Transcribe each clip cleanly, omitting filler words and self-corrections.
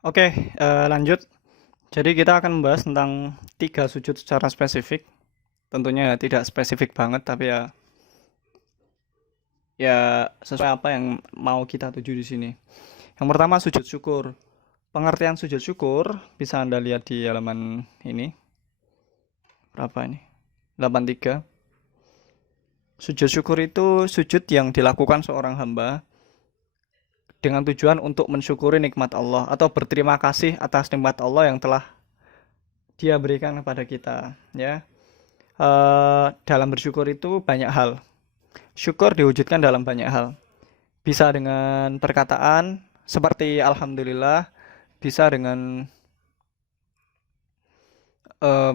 Oke, lanjut. Jadi kita akan membahas tentang 3 sujud secara spesifik. Tentunya tidak spesifik banget, tapi ya sesuai apa yang mau kita tuju di sini. Yang pertama sujud syukur. Pengertian sujud syukur bisa Anda lihat di halaman ini. Berapa ini? 83. Sujud syukur itu sujud yang dilakukan seorang hamba dengan tujuan untuk mensyukuri nikmat Allah atau berterima kasih atas nikmat Allah yang telah Dia berikan kepada kita, ya. Dalam bersyukur itu banyak hal. Syukur diwujudkan dalam banyak hal. Bisa dengan perkataan seperti alhamdulillah, bisa dengan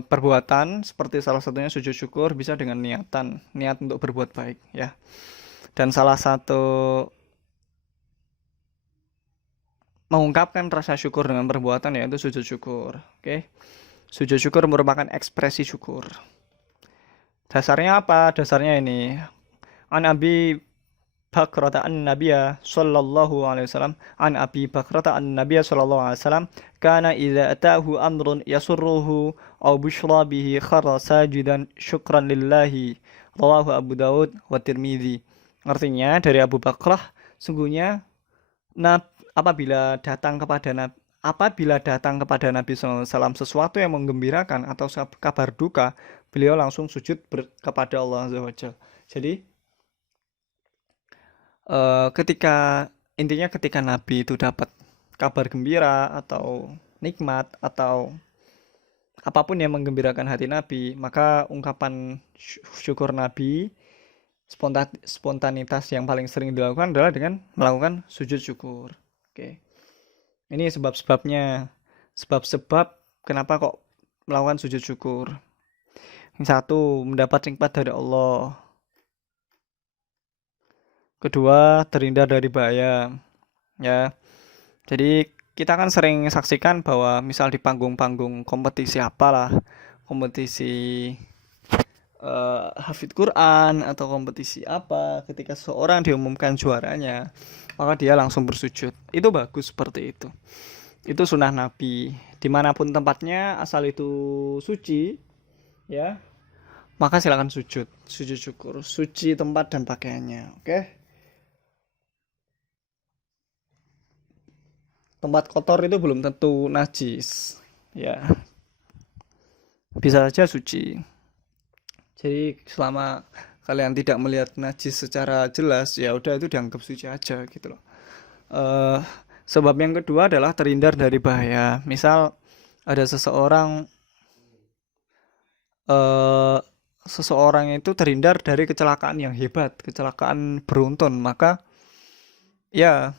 perbuatan seperti salah satunya sujud syukur, bisa dengan niat untuk berbuat baik, ya. Dan salah satu mengungkapkan rasa syukur dengan perbuatan yaitu sujud syukur. Oke. Sujud syukur merupakan ekspresi syukur. Dasarnya apa? Dasarnya ini. An Abi Bakrata an-Nabiya sallallahu alaihi wasallam an Abi Bakrata an-Nabiya sallallahu alaihi wasallam kana idza ataahu amrun yasurruhu aw bushra bihi kharra sajidan syukran lillahi rawahu Abu Daud wa Tirmidzi. Artinya dari Abu Bakrah, sungguhnya apabila datang kepada Nabi SAW sesuatu yang menggembirakan atau kabar duka, beliau langsung sujud kepada Allah Azza wa Jalla. Jadi ketika Nabi itu dapat kabar gembira atau nikmat atau apapun yang menggembirakan hati Nabi, maka ungkapan syukur Nabi, spontanitas yang paling sering dilakukan adalah dengan melakukan sujud syukur. Oke. Ini sebab-sebabnya. Sebab-sebab kenapa kok melakukan sujud syukur. Yang satu, mendapat nikmat dari Allah. Kedua, terhindar dari bahaya. Ya. Jadi kita kan sering saksikan bahwa misal di panggung-panggung kompetisi apalah, kompetisi hafid Quran atau kompetisi apa, ketika seseorang diumumkan juaranya, maka dia langsung bersujud. Itu bagus seperti itu. Itu sunnah Nabi. Dimanapun tempatnya, asal itu suci, ya, maka silakan sujud. Sujud syukur. Suci tempat dan pakaiannya. Oke. Tempat kotor itu belum tentu najis. Ya, bisa saja suci. Jadi selama kalian tidak melihat najis secara jelas, ya udah itu dianggap suci aja gitu loh. Sebab yang kedua adalah terhindar dari bahaya. Misal ada seseorang itu terhindar dari kecelakaan yang hebat, kecelakaan beruntun, maka ya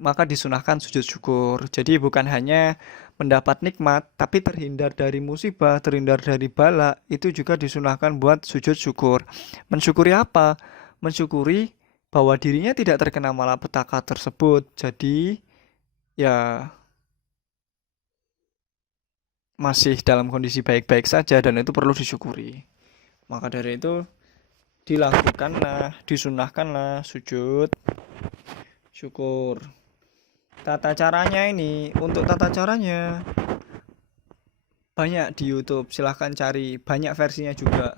maka disunahkan sujud syukur. Jadi bukan hanya mendapat nikmat, tapi terhindar dari musibah, terhindar dari bala, itu juga disunahkan buat sujud syukur. Mensyukuri apa? Mensyukuri bahwa dirinya tidak terkena malapetaka tersebut. Jadi ya masih dalam kondisi baik-baik saja dan itu perlu disyukuri. Maka dari itu disunahkanlah sujud syukur. Tata caranya ini, untuk tata caranya banyak di YouTube, silahkan cari, banyak versinya juga.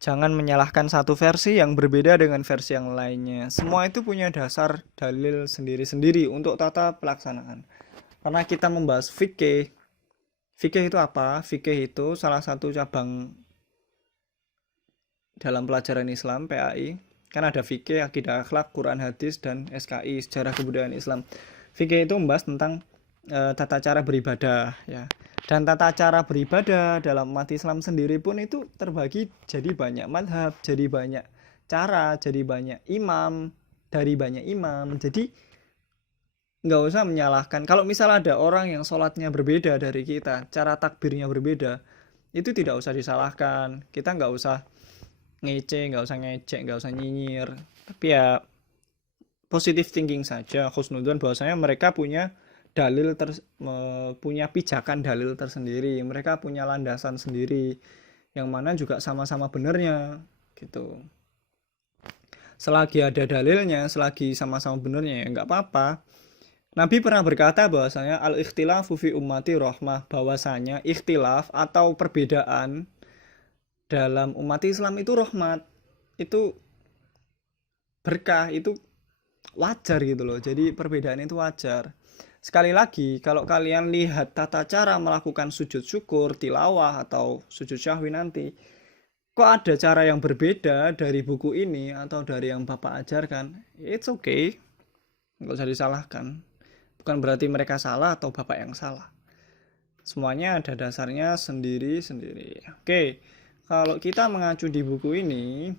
Jangan menyalahkan satu versi yang berbeda dengan versi yang lainnya. Semua itu punya dasar dalil sendiri-sendiri untuk tata pelaksanaan. Karena kita membahas fikih. Fikih itu apa? Fikih itu salah satu cabang dalam pelajaran Islam, PAI. Kan ada fikih, akidah akhlak, Quran hadis, dan SKI, sejarah kebudayaan Islam. Fikih itu membahas tentang tata cara beribadah, ya. Dan tata cara beribadah dalam umat Islam sendiri pun itu terbagi jadi banyak madhab, jadi banyak cara, jadi banyak imam, dari banyak imam. Jadi nggak usah menyalahkan. Kalau misal ada orang yang sholatnya berbeda dari kita, cara takbirnya berbeda, itu tidak usah disalahkan. Kita nggak usah nggak usah ngecek, nggak usah nyinyir. Tapi ya positive thinking saja, khusnudzon bahwasanya mereka punya punya pijakan dalil tersendiri, mereka punya landasan sendiri yang mana juga sama-sama benernya gitu. Selagi ada dalilnya, selagi sama-sama benernya ya nggak apa-apa. Nabi pernah berkata bahwasanya al-ikhtilafu fi ummati rahmah, bahwasanya ikhtilaf atau perbedaan dalam umat Islam itu rahmat, itu berkah, itu wajar gitu loh. Jadi perbedaan itu wajar. Sekali lagi, kalau kalian lihat tata cara melakukan sujud syukur, tilawah atau sujud syahwi nanti, kok ada cara yang berbeda dari buku ini atau dari yang Bapak ajarkan, it's okay, nggak usah disalahkan. Bukan berarti mereka salah atau Bapak yang salah. Semuanya ada dasarnya sendiri-sendiri. Oke, kalau kita mengacu di buku ini,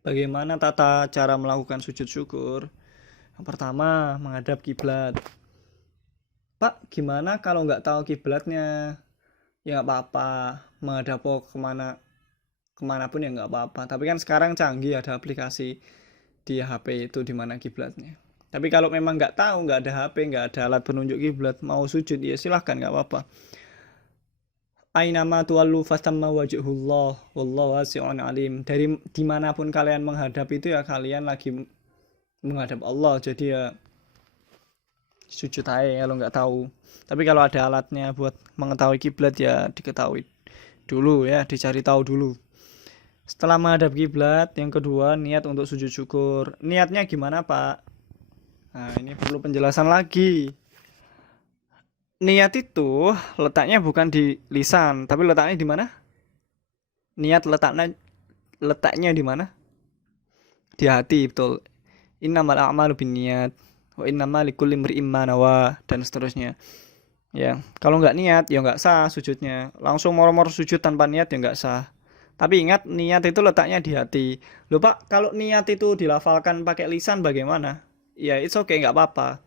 bagaimana tata cara melakukan sujud syukur? Yang pertama, menghadap kiblat. Pak, gimana kalau nggak tahu kiblatnya? Ya nggak apa-apa, menghadap kemana pun ya nggak apa-apa. Tapi kan sekarang canggih, ada aplikasi di HP itu di mana kiblatnya. Tapi kalau memang nggak tahu, nggak ada HP, nggak ada alat penunjuk kiblat, mau sujud ya silahkan, nggak apa-apa. Ainama tuwallu fatamma wajhullah wallahu wasi'un alim. Dari dimanapun kalian menghadap itu ya kalian lagi menghadap Allah. Jadi ya sujud aja kalau nggak tahu. Tapi kalau ada alatnya buat mengetahui kiblat ya diketahui dulu ya, dicari tahu dulu. Setelah menghadap kiblat, yang kedua niat untuk sujud syukur. Niatnya gimana, Pak? Nah, ini perlu penjelasan lagi. Niat itu letaknya bukan di lisan, tapi letaknya di mana? Niat letaknya di mana? Di hati, betul. Innamal a'malu binniyat wa innamal likulli imri'in ma nawa, dan seterusnya. Ya, kalau nggak niat ya nggak sah sujudnya. Langsung moro-moro sujud tanpa niat ya nggak sah. Tapi ingat, niat itu letaknya di hati. Loh Pak, kalau niat itu dilafalkan pakai lisan bagaimana? Ya it's okay, nggak apa-apa.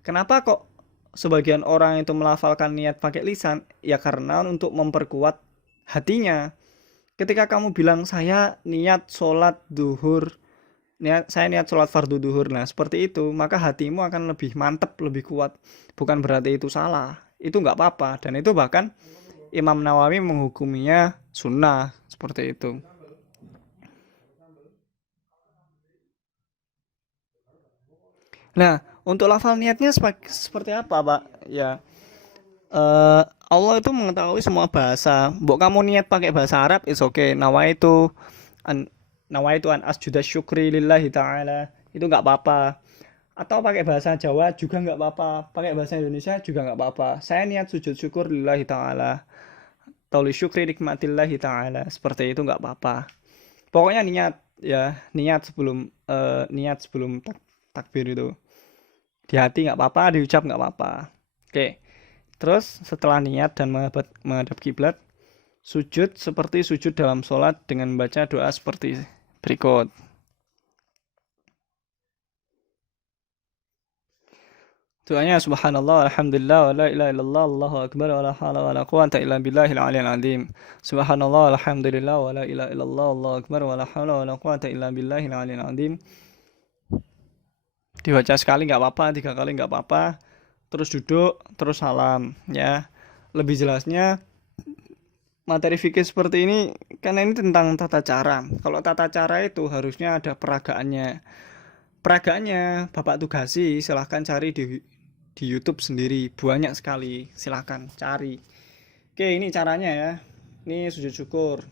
Kenapa kok sebagian orang itu melafalkan niat pakai lisan? Ya karena untuk memperkuat hatinya. Ketika kamu bilang saya niat sholat duhur, saya niat sholat fardu duhur, nah seperti itu, maka hatimu akan lebih mantep, lebih kuat. Bukan berarti itu salah, itu nggak apa-apa. Dan itu bahkan Imam Nawawi menghukuminya sunnah, seperti itu. Nah, untuk lafal niatnya seperti apa, Pak? Ya, Allah itu mengetahui semua bahasa. Mbok kamu niat pakai bahasa Arab, it's okay. An nawaitu an asjuda syukri lillahi ta'ala. Itu nggak apa-apa. Atau pakai bahasa Jawa juga nggak apa-apa. Pakai bahasa Indonesia juga nggak apa-apa. Saya niat sujud syukur lillahi ta'ala. Tauli syukri nikmatillahi ta'ala. Seperti itu nggak apa-apa. Pokoknya niat ya, niat sebelum takbir itu. Di hati nggak apa-apa, diucap nggak apa-apa. Oke. Terus setelah niat dan menghadap kiblat, sujud seperti sujud dalam sholat dengan membaca doa seperti berikut. Doanya subhanallah, alhamdulillah, wa la ilaha illallah, Allahu akbar, wa la hawla wa la quwwata illa billahil aliyyil azim. Subhanallah, alhamdulillah, wa la ilaha illallah, Allahu akbar, wa la hawla wa la quwwata illa billahil aliyyil azim. Dibaca sekali nggak apa-apa, 3 kali nggak apa-apa. Terus duduk, terus salam ya. Lebih jelasnya materi fikih seperti ini karena ini tentang tata cara. Kalau tata cara itu harusnya ada peragaannya. Peragaannya Bapak tugasi, silahkan cari di YouTube sendiri, banyak sekali, silahkan cari. Oke, ini caranya ya. Ini sujud syukur.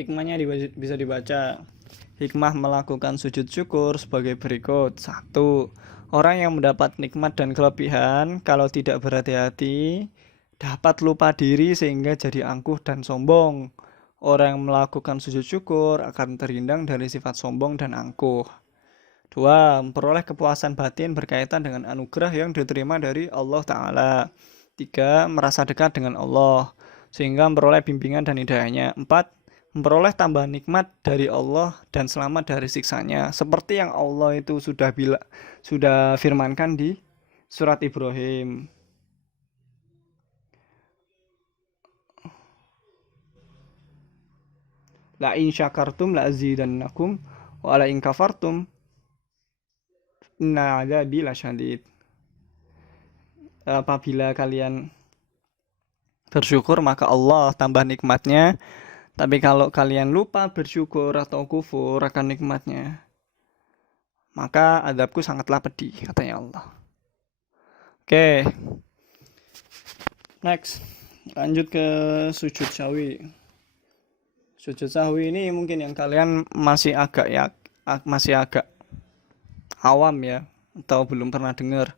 Hikmahnya bisa dibaca. Hikmah melakukan sujud syukur sebagai berikut. 1. Orang yang mendapat nikmat dan kelebihan kalau tidak berhati-hati dapat lupa diri sehingga jadi angkuh dan sombong. Orang yang melakukan sujud syukur akan terhindar dari sifat sombong dan angkuh. 2. Memperoleh kepuasan batin berkaitan dengan anugerah yang diterima dari Allah Ta'ala. 3. Merasa dekat dengan Allah sehingga memperoleh bimbingan dan hidayahnya. 4. Memperoleh tambahan nikmat dari Allah dan selamat dari siksanya, seperti yang Allah itu sudah firmankan di surat Ibrahim. La in syakartum la azidannakum wa la in kafartum inna adzabi lasyadid. Apabila kalian bersyukur maka Allah tambah nikmatnya. Tapi kalau kalian lupa bersyukur atau kufur akan nikmatnya, maka azabku sangatlah pedih, katanya Allah. Oke, next lanjut ke sujud sahwi. Sujud sahwi ini mungkin yang kalian masih agak awam ya, atau belum pernah dengar.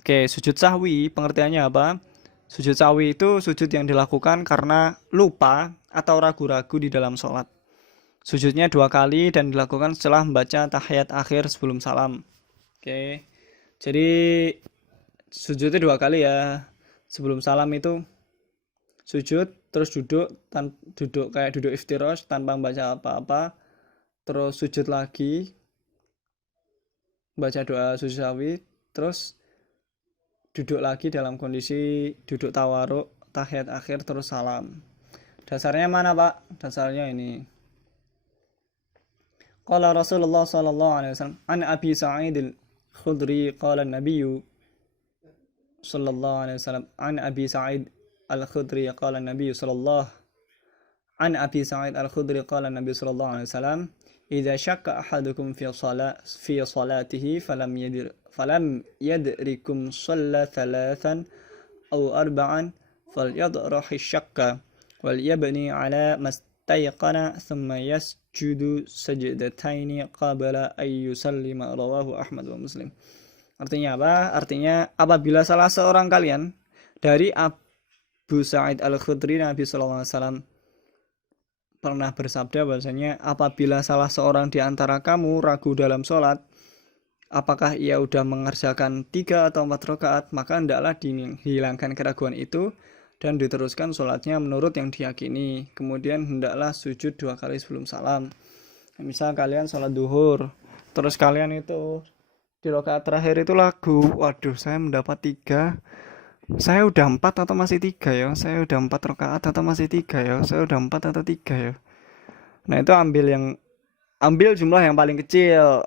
Oke, sujud sahwi pengertiannya apa? Sujud sahwi itu sujud yang dilakukan karena lupa atau ragu-ragu di dalam sholat. Sujudnya 2 kali dan dilakukan setelah membaca tahiyat akhir sebelum salam. Oke, jadi sujudnya 2 kali ya. Sebelum salam itu sujud, terus duduk kayak duduk iftirash tanpa membaca apa-apa, terus sujud lagi, baca doa sujud sahwi, terus duduk lagi dalam kondisi duduk tawaruk, tahiyat akhir, terus salam. Dasarnya mana Pak? Dasarnya ini. Qala Rasulullah sallallahu alaihi wasallam an Abi Sa'id al-Khudri qala an-nabiy sallallahu alaihi wasallam an Abi Sa'id al-Khudri qala an-nabiy sallallahu an Abi Sa'id al-Khudri qala an-nabiy sallallahu alaihi wasallam idza syakka ahadukum fi salatihi falam yadrikum shalla thalathan aw arba'an falyadrahi syakka wal yabni ala mastayqana thumma yasjudu sajdataini qabla ay yusallima, rawahu Ahmad wa Muslim. Artinya apa? Artinya apabila salah seorang kalian, dari Abu Sa'id al-Khudri, Nabi sallallahu alaihi wasallam pernah bersabda bahwasanya apabila salah seorang di antara kamu ragu dalam sholat, apakah ia sudah mengerjakan 3 atau 4 rakaat, maka hendaklah dihilangkan keraguan itu dan diteruskan sholatnya menurut yang diyakini. Kemudian hendaklah sujud 2 kali sebelum salam. Misal kalian sholat duhur, terus kalian itu di rakaat terakhir itu lagu, waduh saya mendapat 3, saya udah 4 atau masih 3 ya, saya udah 4 rakaat atau masih 3 ya, saya udah 4 atau 3 ya. Nah itu ambil jumlah yang paling kecil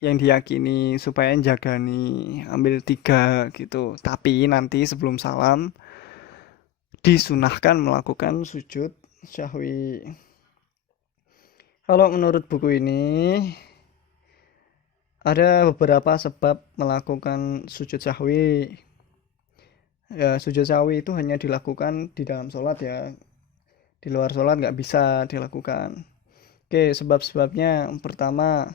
yang diyakini supaya jagani, ambil 3 gitu. Tapi nanti sebelum salam disunahkan melakukan sujud sahwi. Kalau menurut buku ini ada beberapa sebab melakukan sujud sahwi. Ya, sujud sahwi itu hanya dilakukan di dalam sholat ya, di luar sholat nggak bisa dilakukan. Oke, sebab-sebabnya: pertama,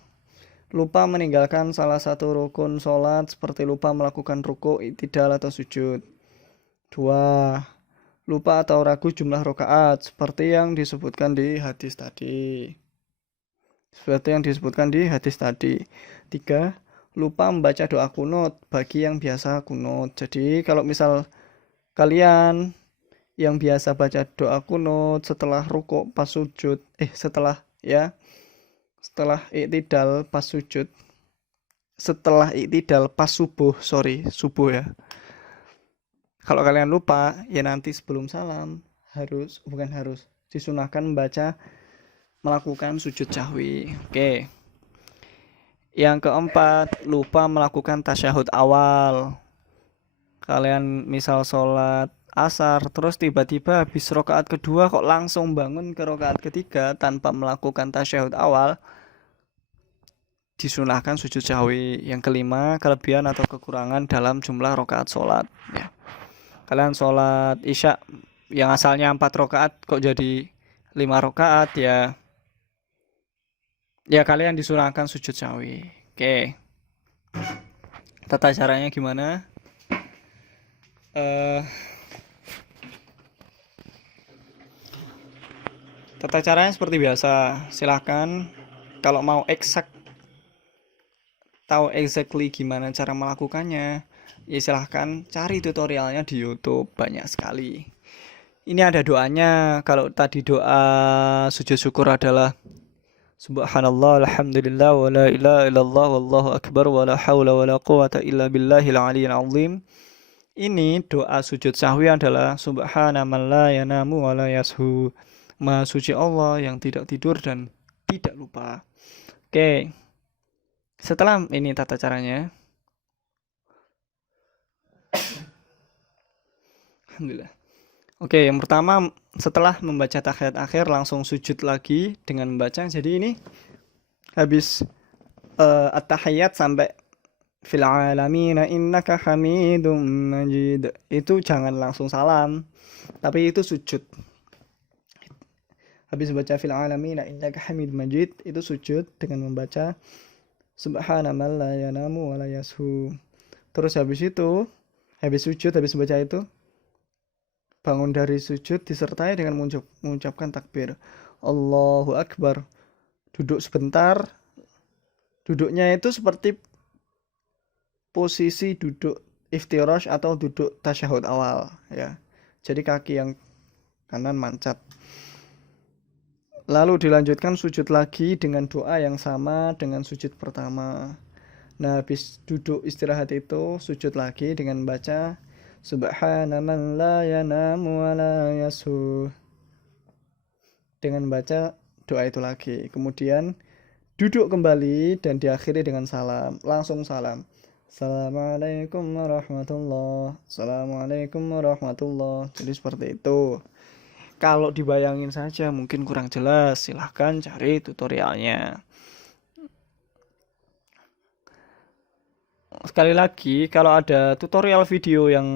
lupa meninggalkan salah satu rukun sholat seperti lupa melakukan ruku, i'tidal atau sujud. 2, lupa atau ragu jumlah rakaat seperti yang disebutkan di hadis tadi. 3, lupa membaca doa kunut bagi yang biasa kunut. Jadi kalau misal kalian yang biasa baca doa kunut setelah rukuk pas sujud, setelah i'tidal pas sujud, setelah i'tidal pas subuh ya. Kalau kalian lupa, ya nanti sebelum salam disunahkan melakukan sujud sahwi. Oke. Yang keempat, lupa melakukan tasyahud awal. Kalian misal sholat asar, terus tiba-tiba habis rakaat kedua kok langsung bangun ke rakaat ketiga tanpa melakukan tasyahud awal, disunahkan sujud sahwi. Yang kelima, kelebihan atau kekurangan dalam jumlah rakaat sholat ya. Kalian sholat isya yang asalnya 4 rakaat kok jadi 5 rakaat ya kalian disunahkan sujud sahwi. Oke. Tata caranya gimana? Tata caranya seperti biasa. Silahkan kalau mau tahu exactly gimana cara melakukannya, ya silahkan cari tutorialnya di YouTube, banyak sekali. Ini ada doanya. Kalau tadi doa sujud syukur adalah Subhanallah, alhamdulillah, wa la ilaha illallah, wallahu akbar, wa la hawla wa la quwata illa billahil aliyyil azim. Ini doa sujud sahwi adalah Subhana man la yanamu wa la yashu. Maha suci Allah yang tidak tidur dan tidak lupa. Oke. Setelah ini tata caranya. Alhamdulillah. Oke, yang pertama setelah membaca tahiyat akhir langsung sujud lagi dengan membaca. Jadi ini habis at-tahiyyat sampai fil alamin innaka hamidum majid, itu jangan langsung salam, tapi itu sujud. Habis baca fil alamin innaka hamidum majid, itu sujud dengan membaca subhana man la yanamu wa la yashu. Terus habis itu, habis sujud, habis baca itu, bangun dari sujud disertai dengan mengucapkan takbir Allahu Akbar. Duduk sebentar. Duduknya itu seperti posisi duduk iftirash atau duduk tasyahud awal ya. Jadi kaki yang kanan mancap. Lalu dilanjutkan sujud lagi dengan doa yang sama dengan sujud pertama. Nah, habis duduk istirahat itu sujud lagi dengan baca Subhana man la yanamu wa la yashu, dengan baca doa itu lagi. Kemudian duduk kembali dan diakhiri dengan salam. Langsung salam. Assalamualaikum warahmatullah. Assalamualaikum warahmatullah. Jadi seperti itu. Kalau dibayangin saja mungkin kurang jelas, silahkan cari tutorialnya. Sekali lagi, kalau ada tutorial video yang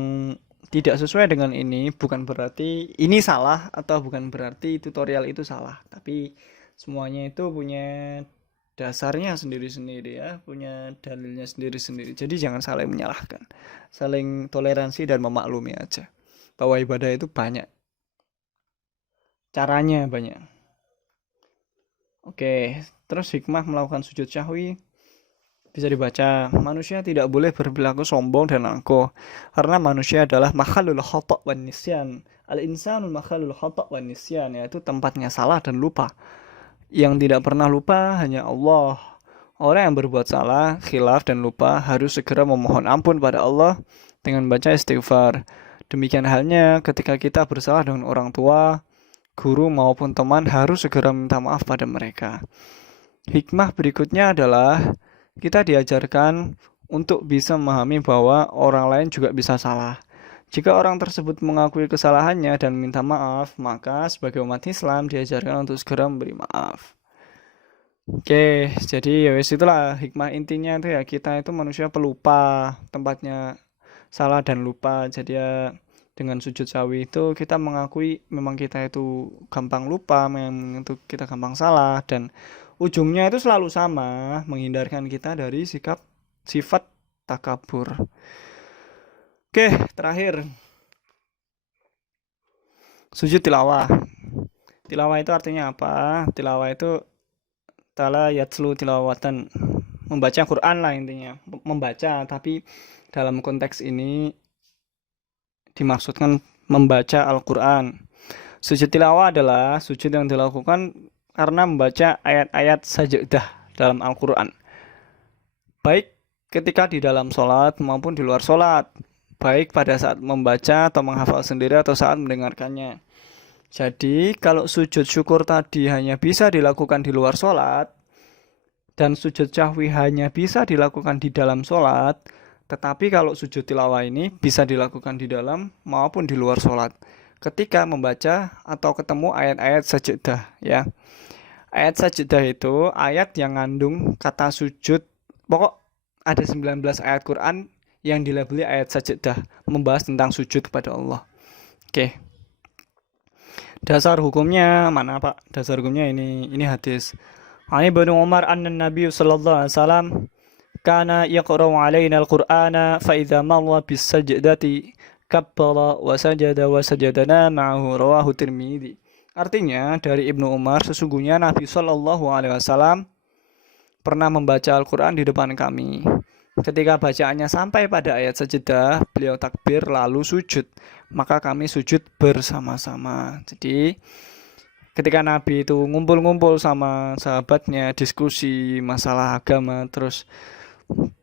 tidak sesuai dengan ini, bukan berarti ini salah atau bukan berarti tutorial itu salah, tapi semuanya itu punya dasarnya sendiri-sendiri ya, punya dalilnya sendiri-sendiri. Jadi jangan saling menyalahkan, saling toleransi dan memaklumi aja bahwa ibadah itu banyak caranya, banyak. Oke, terus hikmah melakukan sujud syahwi bisa dibaca, manusia tidak boleh berperilaku sombong dan angkuh, karena manusia adalah makhlul khata' wan nisyan. Al-insanu makhlul khata' wan nisyan, yaitu tempatnya salah dan lupa. Yang tidak pernah lupa hanya Allah. Orang yang berbuat salah, khilaf dan lupa harus segera memohon ampun pada Allah dengan baca istighfar. Demikian halnya ketika kita bersalah dengan orang tua, guru maupun teman, harus segera minta maaf pada mereka. Hikmah berikutnya adalah kita diajarkan untuk bisa memahami bahwa orang lain juga bisa salah. Jika orang tersebut mengakui kesalahannya dan minta maaf, maka sebagai umat Islam diajarkan untuk segera memberi maaf. Oke, jadi ya wis itulah hikmah intinya itu ya, kita itu manusia pelupa, tempatnya salah dan lupa. Jadi ya dengan sujud sawi itu kita mengakui memang kita itu gampang lupa, memang itu kita gampang salah, dan ujungnya itu selalu sama, menghindarkan kita dari sifat takabur. Oke, terakhir sujud tilawah. Tilawah itu artinya apa? Tilawah itu tala yatslu tilawatan, membaca Quran lah intinya, membaca, tapi dalam konteks ini dimaksudkan membaca Al-Quran. Sujud tilawah adalah sujud yang dilakukan karena membaca ayat-ayat sajadah dalam Al-Quran, baik ketika di dalam sholat maupun di luar sholat, baik pada saat membaca atau menghafal sendiri atau saat mendengarkannya. Jadi kalau sujud syukur tadi hanya bisa dilakukan di luar sholat, dan sujud syahwi hanya bisa dilakukan di dalam sholat, tetapi kalau sujud tilawah ini bisa dilakukan di dalam maupun di luar sholat ketika membaca atau ketemu ayat-ayat sajadah ya. Ayat sajadah itu ayat yang ngandung kata sujud. Pokok ada 19 ayat Quran yang dilabeli ayat sajadah, membahas tentang sujud kepada Allah. Oke. Dasar hukumnya mana Pak? Dasar hukumnya ini hadis. Ani Ibnu Umar anna Nabi sallallahu alaihi wasallam kana yaqra'u alaina al-Qur'ana fa idza marra bis sajdati kabbara wa sajadana ma'ahu, rawahu Tirmidzi. Artinya dari Ibnu Umar, sesungguhnya Nabi sallallahu alaihi wasallam pernah membaca Al-Qur'an di depan kami. Ketika bacaannya sampai pada ayat sajadah, beliau takbir lalu sujud, maka kami sujud bersama-sama. Jadi ketika Nabi itu ngumpul-ngumpul sama sahabatnya, diskusi masalah agama, terus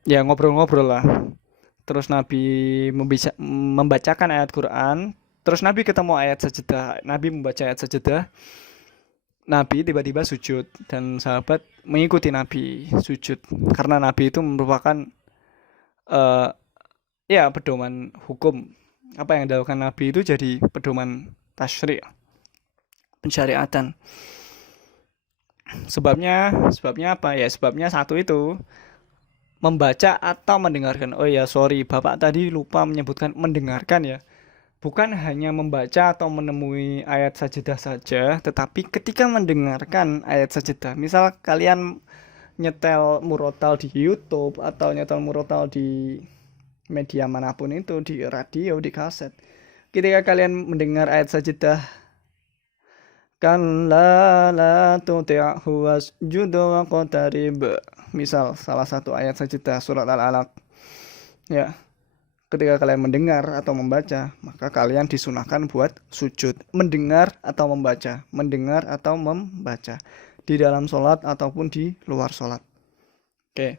ya ngobrol-ngobrol lah. Terus Nabi membacakan ayat Quran, terus Nabi ketemu ayat sajadah, Nabi membaca ayat sajadah, Nabi tiba-tiba sujud, dan sahabat mengikuti Nabi sujud, karena Nabi itu merupakan ya pedoman hukum. Apa yang dilakukan Nabi itu jadi pedoman tasyri', pensyariatan. Sebabnya apa ya? Sebabnya satu itu membaca atau mendengarkan. Oh ya, sorry, Bapak tadi lupa menyebutkan mendengarkan ya. Bukan hanya membaca atau menemui ayat sajadah saja, tetapi ketika mendengarkan ayat sajadah, misal kalian nyetel murotal di YouTube atau nyetel murotal di media manapun itu, di radio, di kaset. Ketika kalian mendengar ayat sajadah, kan la tuti'hu wasjud waqtarib. Misal salah satu ayat sajadah surat Al-Alaq. Ya, ketika kalian mendengar atau membaca, maka kalian disunahkan buat sujud. Mendengar atau membaca, mendengar atau membaca di dalam sholat ataupun di luar sholat. Oke.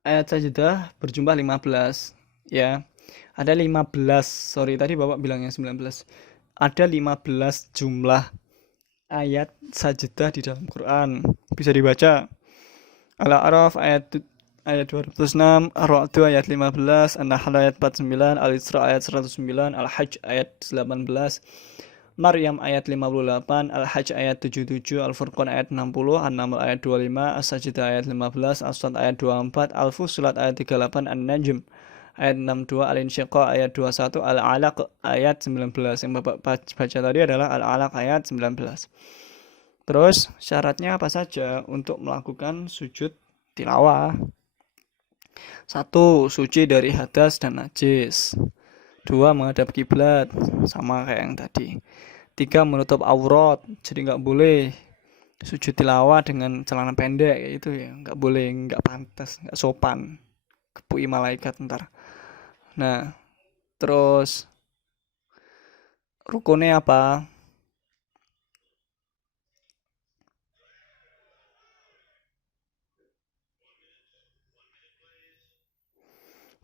Ayat sajadah berjumlah 15 ya. Ada 15, sorry tadi Bapak bilangnya 19. Ada 15 jumlah ayat sajadah di dalam Quran. Bisa dibaca. Al-A'raf ayat 206, Ar-Ra'd ayat 15, An-Nahl ayat 49, Al-Isra ayat 109, Al-Hajj ayat 18, Maryam ayat 58, Al-Hajj ayat 77, Al-Furqan ayat 60, An-Naml ayat 25, As-Sajdah ayat 15, As-Sad ayat 24, Al-Fussilat ayat 38, An-Najm ayat 62, Al-Insyiqaq ayat 21, Al-Alaq ayat 19. Yang Bapak baca tadi adalah Al-Alaq ayat 19. Terus syaratnya apa saja untuk melakukan sujud tilawah? 1. Suci dari hadas dan najis. 2. Menghadap kiblat, sama kayak yang tadi. 3. Menutup aurat, jadi nggak boleh sujud tilawah dengan celana pendek itu ya, nggak boleh, nggak pantas, nggak sopan, kepui malaikat ntar. Nah, terus rukunnya apa?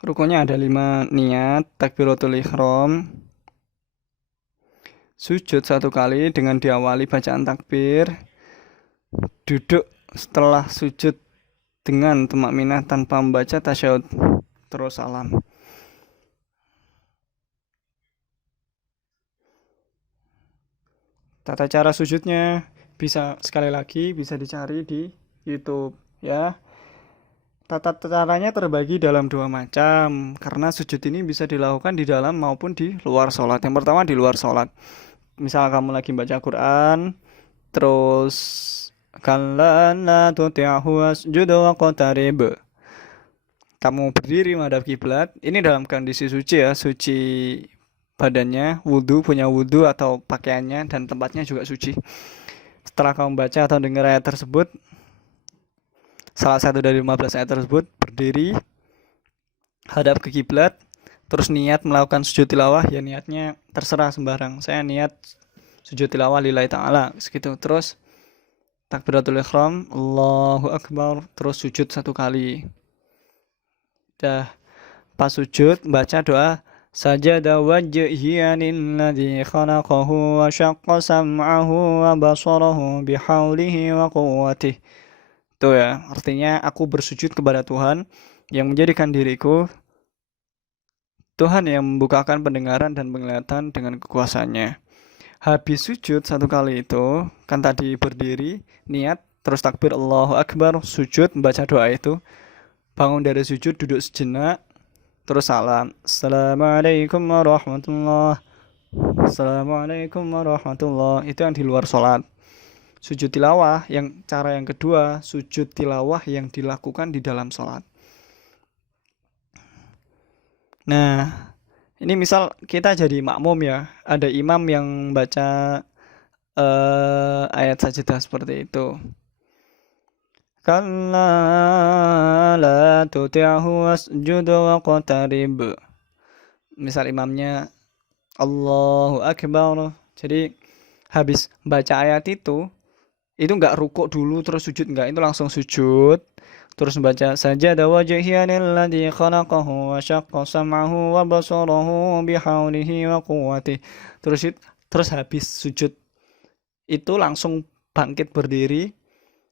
Rukunnya ada 5. Niat, takbiratul ihram, sujud 1 kali dengan diawali bacaan takbir, duduk setelah sujud dengan tumakninah tanpa membaca tasyahud, terus salam. Tata cara sujudnya bisa sekali lagi bisa dicari di YouTube ya. Tata caranya terbagi dalam 2 macam karena sujud ini bisa dilakukan di dalam maupun di luar sholat. Yang pertama di luar sholat. Misal kamu lagi baca Quran, terus kalla la tuti'hu wasjud waqtarib. Kamu berdiri menghadap kiblat. Ini dalam kondisi suci ya, suci badannya, wudhu, punya wudhu atau pakaiannya dan tempatnya juga suci. Setelah kamu baca atau dengar ayat tersebut, salah satu dari 15 ayat tersebut, berdiri, hadap ke kiblat, terus niat melakukan sujud tilawah, ya niatnya terserah sembarang. Saya niat sujud tilawah lillahi ta'ala, segitu. Terus takbiratul ihram, Allahu Akbar, terus sujud 1 kali. Dah pas sujud baca doa sajada wajhiya lilladzi khalaqahu wa syaqqa sam'ahu wa basarahu bihaulihi wa quwwatihi. Itu ya, artinya aku bersujud kepada Tuhan yang menjadikan diriku Tuhan yang membukakan pendengaran dan penglihatan dengan kekuasaannya. Habis sujud 1 kali itu, kan tadi berdiri, niat, terus takbir Allahu Akbar, sujud, baca doa itu, bangun dari sujud, duduk sejenak, terus salam. Assalamualaikum warahmatullahi wabarakatuh. Assalamualaikum warahmatullahi wabarakatuh. Itu yang di luar sholat. Sujud tilawah, yang cara yang kedua, sujud tilawah yang dilakukan di dalam sholat. Nah, ini misal kita jadi makmum ya, ada imam yang baca ayat sajadah seperti itu. Kalla la tuti'hu wasjud waqtarib. Misal imamnya Allahu Akbar. Jadi habis baca ayat itu nggak rukuk dulu terus sujud, nggak, itu langsung sujud. Terus baca sajada wajhiya lilladzi khalaqahu wa syaqqa sam'ahu wa basarahu bihaulihi wa quwwatihi. Terus habis sujud itu langsung bangkit berdiri,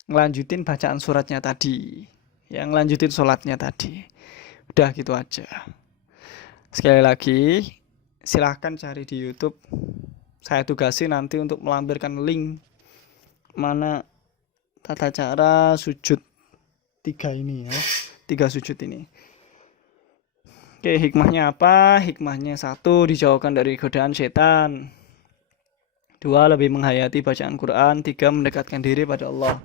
ngelanjutin bacaan suratnya tadi. Yang ngelanjutin sholatnya tadi. Udah gitu aja. Sekali lagi, silahkan cari di YouTube Saya tugasi nanti untuk melampirkan link mana tata cara sujud 3 ini ya. 3 sujud ini. Oke, hikmahnya apa? Hikmahnya 1, dijauhkan dari godaan setan. 2, lebih menghayati bacaan Quran. 3, mendekatkan diri pada Allah.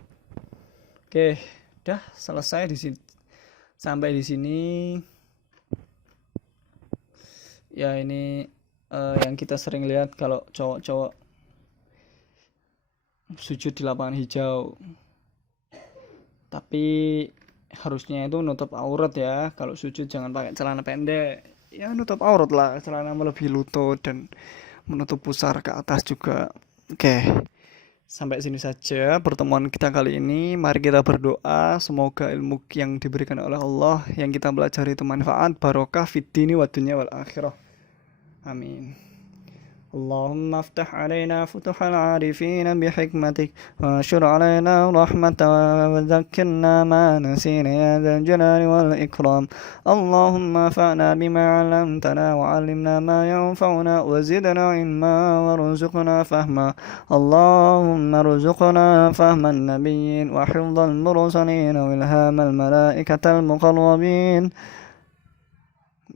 Oke, udah selesai di sini. Sampai di sini. Ya ini yang kita sering lihat kalau cowok-cowok sujud di lapangan hijau. Tapi harusnya itu nutup aurat ya. Kalau sujud jangan pakai celana pendek. Ya nutup aurat lah, celana melebihi lutut dan menutup pusar ke atas juga. Oke. Sampai sini saja pertemuan kita kali ini. Mari kita berdoa semoga ilmu yang diberikan oleh Allah yang kita pelajari itu manfaat, barokah fid dini wa dunya wal akhirah. Amin. اللهم افتح علينا فتوح العارفين بحكمتك وانشر علينا رحمة وذكرنا ما نسينا يا ذا الجلال والإكرام. اللهم انفعنا بما علمتنا وعلمنا ما ينفعنا وزدنا علما وارزقنا فهما. اللهم ارزقنا فهم النبيين وحفظ المرسلين وإلهام الملائكة المقربين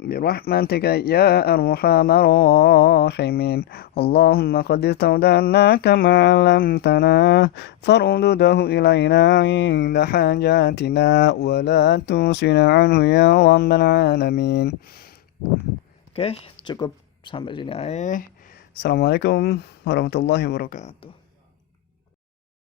برحمتك يا أرحم الراحمين. اللهم قد استودعناك ما علمتنا فاردده إلينا عند حاجاتنا ولا تنسنا عنه يا رب العالمين. Oke, cukup sampai sini aja. Assalamualaikum warahmatullahi wabarakatuh.